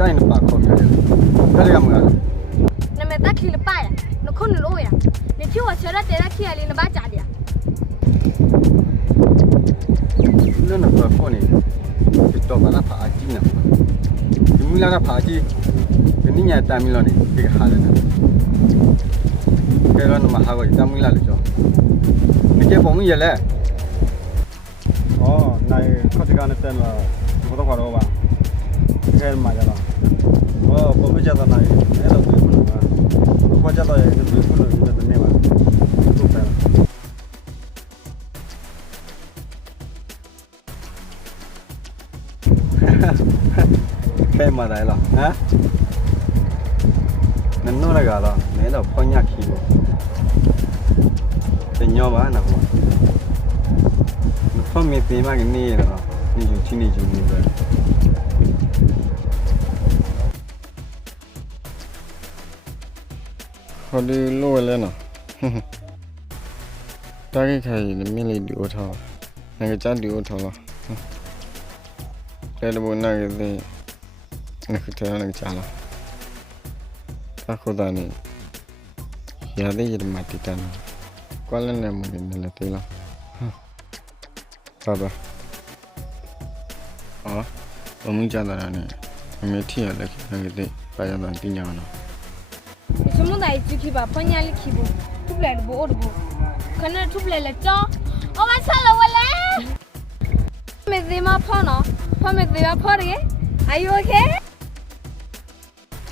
တိုင်းနဲ့ပါခေါ်ရတယ်ဒါလည်းမကလည်း 那么打开了巴呀，那可能路呀，你听我说了，在那开里那把家的， လို့နော်ခေါ်နေဒီတော့ဘာလာဖာအကြီးနော်ဒီမူလာကဖာအကြီးဒီညတမ်းမီလို့နေဒီခါလည်းကဲတော့မဟာကိုတမ်းမီလာလို့ကြောဒီကပုံရလဲอ๋อနိုင်ခေါ်ကြကနေတယ်လားဒီတော့ကတော့ပါခဲမှာကြလားပုံပြကြတာနိုင်အဲ့လိုပြောလို့ပါခေါ်ကြတော့ဒီလိုပြောလို့ဒီနေ့မှာဟုတ်တယ်ခဲမှာတယ်လားဟမ်နင်တို့လည်းကတော့မဲတော့ဖွညခီလို့တင်ညောပါနော်ဖမ်းမေးပေးမှကနေရတော့ဒီယူချင်းနေချင်းနေပဲဟောဒီလိုလဲနော်တာကြီးခိုင်မင်းလေးဒီအိုထောငါကြမ်းဒီအိုထောလားတယ်ဘုန်းနာကြီးနေခထရနေချလာအခုတည်းရတဲ့ရမတီတန်ကွာလည်းမနေလည်းတေးလားဘာအော်ဘုံကြတာနဲ့အမေထီရလက်ငါကလေးပါရတဲ့တင်ညာနော် 什么来就去吧，放家里去不，出不来的不，我的不，可能出不来了找，我把车了我来，没得嘛跑呢，跑没得嘛跑的，Are you okay？